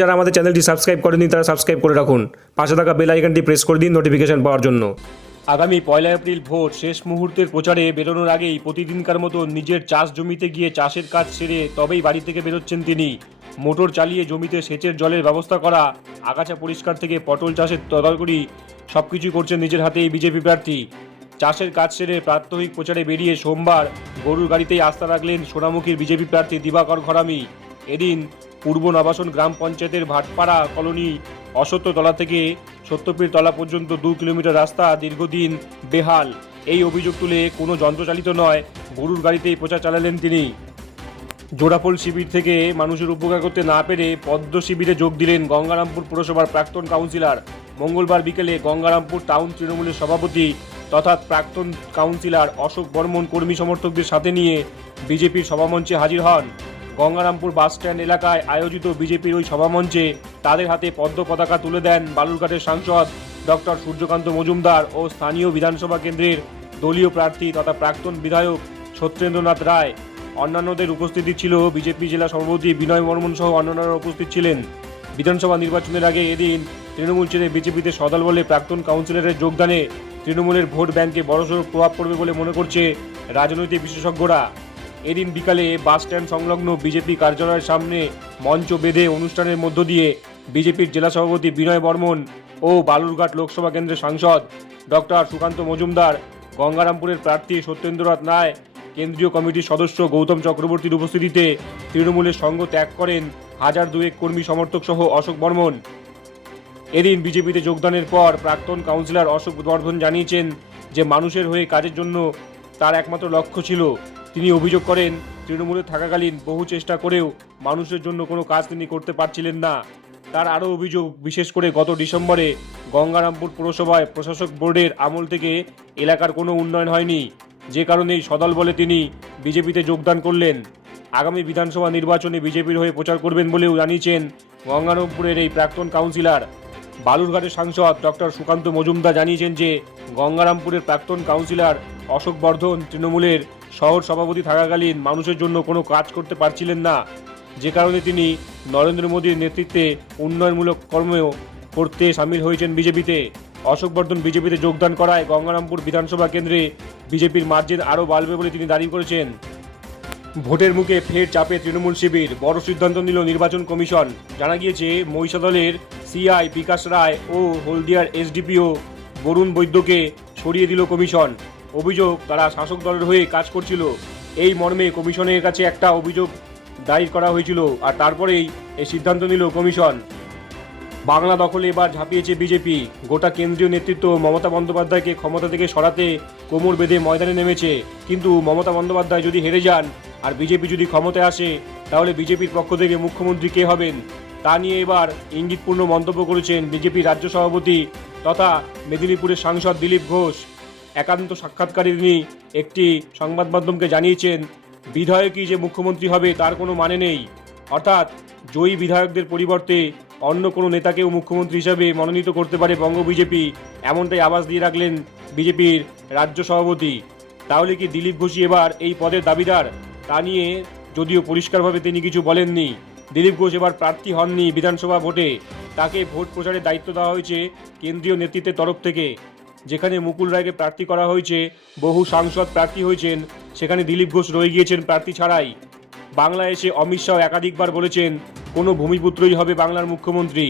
যারা আমাদের চ্যানেলটি সাবস্ক্রাইব করেনি তারা সাবস্ক্রাইব করে রাখুন, পাশে থাকা বেল আইকনটি প্রেস করে দিন নোটিফিকেশন পাওয়ার জন্য। আগামী 1 এপ্রিল ভোট শেষ মুহূর্তের প্রচারে বেরোনোর আগেই প্রতিদিনকার মতো নিজের চাষ জমিতে গিয়ে চাষের কাজ সেরে তবেই বাড়ি থেকে বেরোচ্ছেন তিনি। মোটর চালিয়ে জমিতে সেচের জলের ব্যবস্থা করা, আগাছা পরিষ্কার থেকে পটল চাষের তদারকি সবকিছুই করছেন নিজের হাতে এই বিজেপি প্রার্থী। চাষের কাজ সেরে প্রাত্যহিক প্রচারে বেরিয়ে সোমবার গরুর গাড়িতেই আস্থা রাখলেন সোনামুখীর বিজেপি প্রার্থী দিবাকর ঘরামি। এদিন পূর্ব নবাসন গ্রাম পঞ্চায়েতের ভাটপাড়া কলোনি অসত্যতলা থেকে সত্যপীর তলা পর্যন্ত 2 কিলোমিটার রাস্তা দীর্ঘদিন বেহাল। এই অভিযোগ তুলে কোনো যন্ত্রচালিত নয়, গরুর গাড়িতেই প্রচার চালালেন তিনি। জোড়াফল শিবির থেকে মানুষের উপকার করতে না পেরে পদ্ম শিবিরে যোগ দিলেন গঙ্গারামপুর পুরসভার প্রাক্তন কাউন্সিলর। মঙ্গলবার বিকেলে গঙ্গারামপুর টাউন তৃণমূলের সভাপতি তথা প্রাক্তন কাউন্সিলর অশোক বর্মন কর্মী সমর্থকদের সাথে নিয়ে বিজেপির সভামঞ্চে হাজির হন। গঙ্গারামপুর বাসস্ট্যান্ড এলাকায় আয়োজিত বিজেপির ওই সভামঞ্চে তাদের হাতে পদ্ম পতাকা তুলে দেন বালুরঘাটের সাংসদ ডক্টর সূর্যকান্ত মজুমদার ও স্থানীয় বিধানসভা কেন্দ্রের দলীয় প্রার্থী তথা প্রাক্তন বিধায়ক সত্যেন্দ্রনাথ রায়। অন্যান্যদের উপস্থিতি ছিল বিজেপি জেলা সভাপতি বিনয় বর্মন সহ অন্যান্যরা উপস্থিত ছিলেন। বিধানসভা নির্বাচনের আগে এদিন তৃণমূল ছেড়ে বিজেপিতে সদল বলে প্রাক্তন কাউন্সিলরের যোগদানে তৃণমূলের ভোট ব্যাংকে বড়সড় প্রভাব পড়বে বলে মনে করছে রাজনৈতিক বিশেষজ্ঞরা। এদিন বিকালে বাসস্ট্যান্ড সংলগ্ন বিজেপি কার্যালয়ের সামনে মঞ্চ বেঁধে অনুষ্ঠানের মধ্য দিয়ে বিজেপির জেলা সভাপতি বিনয় বর্মন ও বালুরঘাট লোকসভা কেন্দ্রের সাংসদ ডক্টর সুকান্ত মজুমদার, গঙ্গারামপুরের প্রার্থী সত্যেন্দ্রনাথ রায়, কেন্দ্রীয় কমিটির সদস্য গৌতম চক্রবর্তীর উপস্থিতিতে তৃণমূলের সঙ্গ ত্যাগ করেন 1002 কর্মী সমর্থক সহ অশোক বর্মন। এদিন বিজেপিতে যোগদানের পর প্রাক্তন কাউন্সিলর অশোক বর্মন জানিয়েছেন যে মানুষের হয়ে কাজের জন্য তার একমাত্র লক্ষ্য ছিল। তিনি অভিযোগ করেন তৃণমূলে থাকাকালীন বহু চেষ্টা করেও মানুষের জন্য কোনো কাজ তিনি করতে পারছিলেন না। তার আরও অভিযোগ, বিশেষ করে গত ডিসেম্বরে গঙ্গারামপুর পুরসভায় প্রশাসক বোর্ডের আমল থেকে এলাকার কোনো উন্নয়ন হয়নি, যে কারণেই সদল বলে তিনি বিজেপিতে যোগদান করলেন। আগামী বিধানসভা নির্বাচনে বিজেপির হয়ে প্রচার করবেন বলেও জানিয়েছেন গঙ্গারামপুরের এই প্রাক্তন কাউন্সিলর। বালুরঘাটের সাংসদ ডক্টর সুকান্ত মজুমদার জানিয়েছেন যে গঙ্গারামপুরের প্রাক্তন কাউন্সিলর অশোক বর্ধন তৃণমূলের শহর সভাপতি থাকাকালীন মানুষের জন্য কোনো কাজ করতে পারছিলেন না, যে কারণে তিনি নরেন্দ্র মোদীর নেতৃত্বে উন্নয়নমূলক কর্ম করতে সামিল হয়েছেন বিজেপিতে। অশোক বর্ধন বিজেপিতে যোগদান করায় গঙ্গারামপুর বিধানসভা কেন্দ্রে বিজেপির মার্জিন আরও বাড়বে বলে তিনি দাবি করেছেন। ভোটের মুখে ফের চাপে তৃণমূল শিবির, বড় সিদ্ধান্ত নিল নির্বাচন কমিশন। জানা গিয়েছে মহিষাদলের সিআই বিকাশ রায় ও হলদিয়ার এসডিপিও বরুণ বৈদ্যকে সরিয়ে দিল কমিশন। অভিযোগ, তারা শাসক দলের হয়ে কাজ করছিল। এই মর্মে কমিশনের কাছে একটা অভিযোগ দায়ের করা হয়েছিল, আর তারপরেই এই সিদ্ধান্ত নিল কমিশন। বাংলা দখলে এবার ঝাঁপিয়েছে বিজেপি। গোটা কেন্দ্রীয় নেতৃত্ব মমতা বন্দ্যোপাধ্যায়কে ক্ষমতা থেকে সরাতে কোমর বেঁধে ময়দানে নেমেছে। কিন্তু মমতা বন্দ্যোপাধ্যায় যদি হেরে যান আর বিজেপি যদি ক্ষমতায় আসে, তাহলে বিজেপির পক্ষ থেকে মুখ্যমন্ত্রী কে হবেন তা নিয়ে এবার ইঙ্গিতপূর্ণ মন্তব্য করেছেন বিজেপি রাজ্য সভাপতি তথা মেদিনীপুরের সাংসদ দিলীপ ঘোষ। একান্ত সাক্ষাৎকারে তিনি একটি সংবাদ মাধ্যমকে জানিয়েছেন, বিধায়কই যে মুখ্যমন্ত্রী হবে তার কোনো মানে নেই। অর্থাৎ জয়ী বিধায়কদের পরিবর্তে অন্য কোনো নেতাকেও মুখ্যমন্ত্রী হিসাবে মনোনীত করতে পারে বঙ্গ বিজেপি, এমনটাই আভাস দিয়ে রাখলেন বিজেপির রাজ্য সভাপতি। তাহলে কি দিলীপ ঘোষই এবার এই পদের দাবিদার? তা নিয়ে যদিও পরিষ্কারভাবে তিনি কিছু বলেননি। দিলীপ ঘোষ এবার প্রার্থী হননি বিধানসভা ভোটে, তাকে ভোট প্রচারের দায়িত্ব দেওয়া হয়েছে কেন্দ্রীয় নেতৃত্বের তরফ থেকে। যেখানে মুকুল রায়কে প্রার্থী করা হয়েছে, বহু সাংসদ প্রার্থী হয়েছেন, সেখানে দিলীপ ঘোষ রয়ে গিয়েছেন প্রার্থী ছাড়াই। বাংলায় এসে অমিত শাহ একাধিকবার বলেছেন কোনো ভূমিপুত্রই হবে বাংলার মুখ্যমন্ত্রী।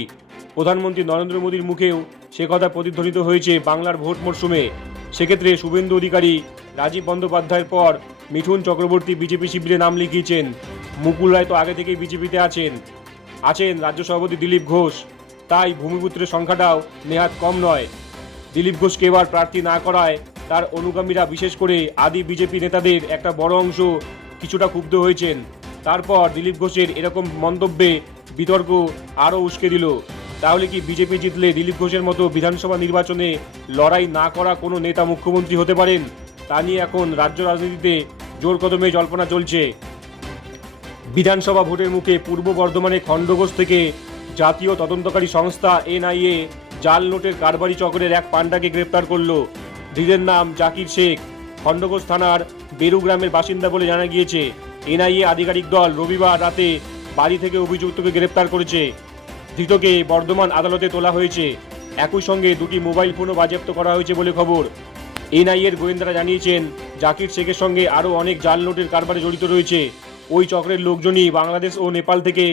প্রধানমন্ত্রী নরেন্দ্র মোদীর মুখেও সে কথা প্রতিধ্বনিত হয়েছে বাংলার ভোট মরশুমে। সেক্ষেত্রে শুভেন্দু অধিকারী, রাজীব বন্দ্যোপাধ্যায়ের পর মিঠুন চক্রবর্তী বিজেপি শিবিরে নাম লিখিয়েছেন। মুকুল রায় তো আগে থেকেই বিজেপিতে আছেন রাজ্য সভাপতি দিলীপ ঘোষ। তাই ভূমিপুত্রের সংখ্যাটাও নেহাত কম নয়। দিলীপ ঘোষকে এবার প্রার্থী না করায় তার অনুগামীরা, বিশেষ করে আদি বিজেপি নেতাদের একটা বড় অংশ কিছুটা ক্ষুব্ধ হয়েছেন। তারপর দিলীপ ঘোষের এরকম মন্তব্যে বিতর্ক আরও উস্কে দিল। তাহলে কি বিজেপি জিতলে দিলীপ ঘোষের মতো বিধানসভা নির্বাচনে লড়াই না করা কোনো নেতা মুখ্যমন্ত্রী হতে পারেন? তা নিয়ে এখন রাজ্য রাজনীতিতে জোর কদমে জল্পনা চলছে। বিধানসভা ভোটের মুখে পূর্ব বর্ধমানে খণ্ডঘোষ থেকে জাতীয় তদন্তকারী সংস্থা এনআইএ জাল নোটের কারবারি চক্রের এক পাণ্ডাকে গ্রেপ্তার করল। ধৃতের নাম জাকির শেখ, খণ্ডঘোষ থানার বেরু গ্রামের বাসিন্দা বলে জানা গিয়েছে। এনআইএ আধিকারিক দল রবিবার রাতে বাড়ি থেকে অভিযুক্তকে গ্রেপ্তার করেছে। ধৃতকে বর্ধমান আদালতে তোলা হয়েছে। একই সঙ্গে দুটি মোবাইল ফোনও বাজেয়াপ্ত করা হয়েছে বলে খবর। এনআইএর গোয়েন্দারা জানিয়েছেন, জাকির শেখের সঙ্গে আরও অনেক জাল নোটের কারবারে জড়িত রয়েছে। ওই চক্রের লোকজনই বাংলাদেশ ও নেপাল থেকে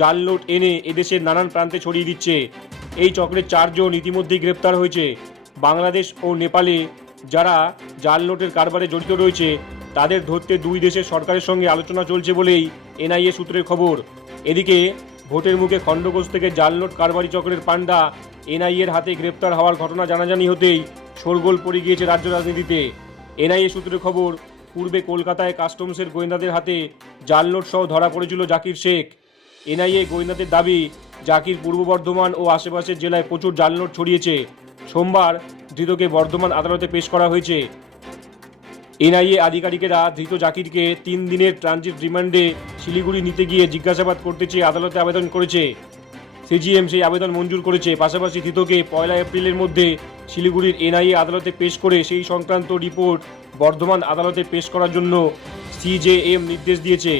জাল নোট এনে এদেশের নানান প্রান্তে ছড়িয়ে দিচ্ছে। এই চক্রের 4 জন ইতিমধ্যেই গ্রেপ্তার হয়েছে। বাংলাদেশ ও নেপালে যারা জাল নোটের কারবারে জড়িত রয়েছে তাদের ধরতে দুই দেশের সরকারের সঙ্গে আলোচনা চলছে বলেই এনআইএ সূত্রের খবর। এদিকে ভোটের মুখে খণ্ডঘোষ থেকে জাল নোট কারবারি চক্রের পান্ডা এনআইএর হাতে গ্রেপ্তার হওয়ার ঘটনা জানাজানি হতেই শোরগোল পড়ে গিয়েছে রাজ্য রাজনীতিতে। এনআইএ সূত্রের খবর, পূর্বে কলকাতায় কাস্টমসের গোয়েন্দাদের হাতে জাল নোট সহ ধরা পড়েছিল জাকির শেখ। এনআইএ গোয়েন্দাদের দাবি, জাকির পূর্ব বর্ধমান ও আশেপাশের জেলায় প্রচুর জাল নোট ছড়িয়েছে। সোমবার ধৃতকে বর্ধমান আদালতে পেশ করা হয়েছে। এনআইএ আধিকারিকেরা ধৃত জাকিরকে 3 দিনের ট্রানজিট রিমান্ডে শিলিগুড়ি নিতে গিয়ে জিজ্ঞাসাবাদ করতে চেয়ে আদালতে আবেদন করেছে। সিজিএম সেই আবেদন মঞ্জুর করেছে। পাশাপাশি ধৃতকে 1 এপ্রিলের মধ্যে শিলিগুড়ির এনআইএ আদালতে পেশ করে সেই সংক্রান্ত রিপোর্ট বর্ধমান আদালতে পেশ করার জন্য সিজেএম নির্দেশ দিয়েছে।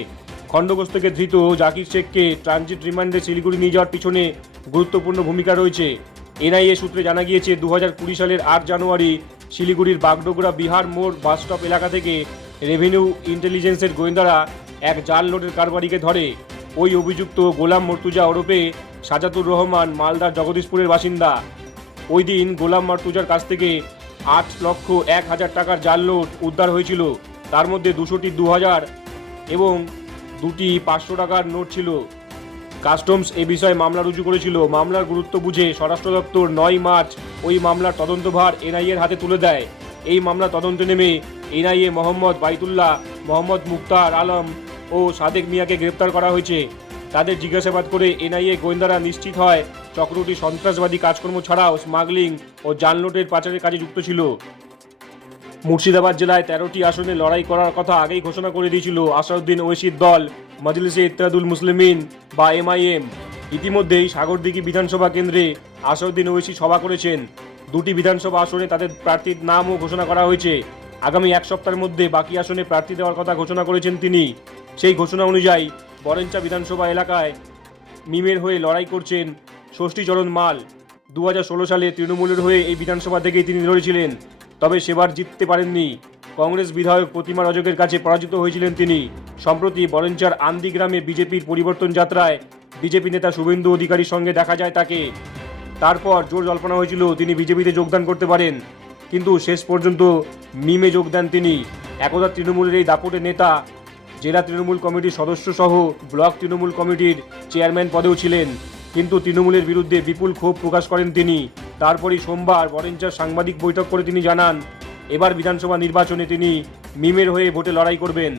খণ্ডঘোষ থেকে ধৃত জাকির শেখকে ট্রানজিট রিমান্ডে শিলিগুড়ি নিয়ে যাওয়ার পিছনে গুরুত্বপূর্ণ ভূমিকা রয়েছে। এনআইএ সূত্রে জানা গিয়েছে, 2020 সালের 8 জানুয়ারি শিলিগুড়ির বাগডোগরা বিহার মোড় বাসস্টপ এলাকা থেকে রেভিনিউ ইন্টেলিজেন্সের গোয়েন্দারা এক জাল নোটের কারবারিকে ধরে। ওই অভিযুক্ত গোলাম মর্তুজা ওরফে সাজাতুর রহমান মালদার জগদীশপুরের বাসিন্দা। ওই দিন গোলাম মর্তুজার কাছ থেকে 8,01,000 টাকার জাল নোট উদ্ধার হয়েছিল। তার মধ্যে 200টি 2000 এবং 2টি 500 টাকার নোট ছিল। কাস্টমস এ বিষয়ে মামলা রুজু করেছিল। মামলার গুরুত্ব বুঝে স্বরাষ্ট্র দপ্তর 9 মার্চ ওই মামলার তদন্তভার এনআইএর হাতে তুলে দেয়। এই মামলা তদন্তে নেমে এনআইএ মোহাম্মদ বাইতুল্লাহ, মোহাম্মদ মুক্তার আলম ও সাদেক মিয়াকে গ্রেপ্তার করা হয়েছে। তাদের জিজ্ঞাসাবাদ করে এনআইএ গোয়েন্দারা নিশ্চিত হয় চক্রটি সন্ত্রাসবাদী কাজকর্ম ছাড়াও স্মাগলিং ও জাল নোটের পাচারের কাজে যুক্ত ছিল। মুর্শিদাবাদ জেলায় 13টি আসনে লড়াই করার কথা আগেই ঘোষণা করে দিয়েছিল আসাদুদ্দিন ওয়েসির দল মজলিসে ইত্তেহাদুল মুসলিমিন বা এমআইএম। ইতিমধ্যেই সাগরদিঘি বিধানসভা কেন্দ্রে আসাদুদ্দিন ওয়েসি সভা করেছেন। 2টি বিধানসভা আসনে তাদের প্রার্থীর নামও ঘোষণা করা হয়েছে। আগামী 1 সপ্তাহের মধ্যে বাকি আসনে প্রার্থী দেওয়ার কথা ঘোষণা করেছেন তিনি। সেই ঘোষণা অনুযায়ী বরেঞ্চা বিধানসভা এলাকায় মিমের হয়ে লড়াই করছেন ষষ্ঠীচরণ মাল। 2016 সালে তৃণমূলের হয়ে এই বিধানসভা থেকেই তিনি লড়েছিলেন, তবে সেবার জিততে পারেননি। কংগ্রেস বিধায়ক প্রতিমা রজকের কাছে পরাজিত হয়েছিলেন তিনি। সম্প্রতি বরেঞ্চার আন্দি গ্রামে বিজেপির পরিবর্তন যাত্রায় বিজেপি নেতা শুভেন্দু অধিকারীর সঙ্গে দেখা যায় তাকে। তারপর জোর জল্পনা হয়েছিল তিনি বিজেপিতে যোগদান করতে পারেন, কিন্তু শেষ পর্যন্ত মিমে যোগ দেন তিনি। একদা তৃণমূলের এই দাপটে নেতা জেলা তৃণমূল কমিটির সদস্য সহ ব্লক তৃণমূল কমিটির চেয়ারম্যান পদেও ছিলেন, কিন্তু তৃণমূলের বিরুদ্ধে বিপুল ক্ষোভ প্রকাশ করেন তিনি। তারপরই সোমবার বরেঞ্চার সাংবাদিক বৈঠক করে তিনি জানান, এবার বিধানসভা নির্বাচনে তিনি মিমের হয়ে ভোটে লড়াই করবেন।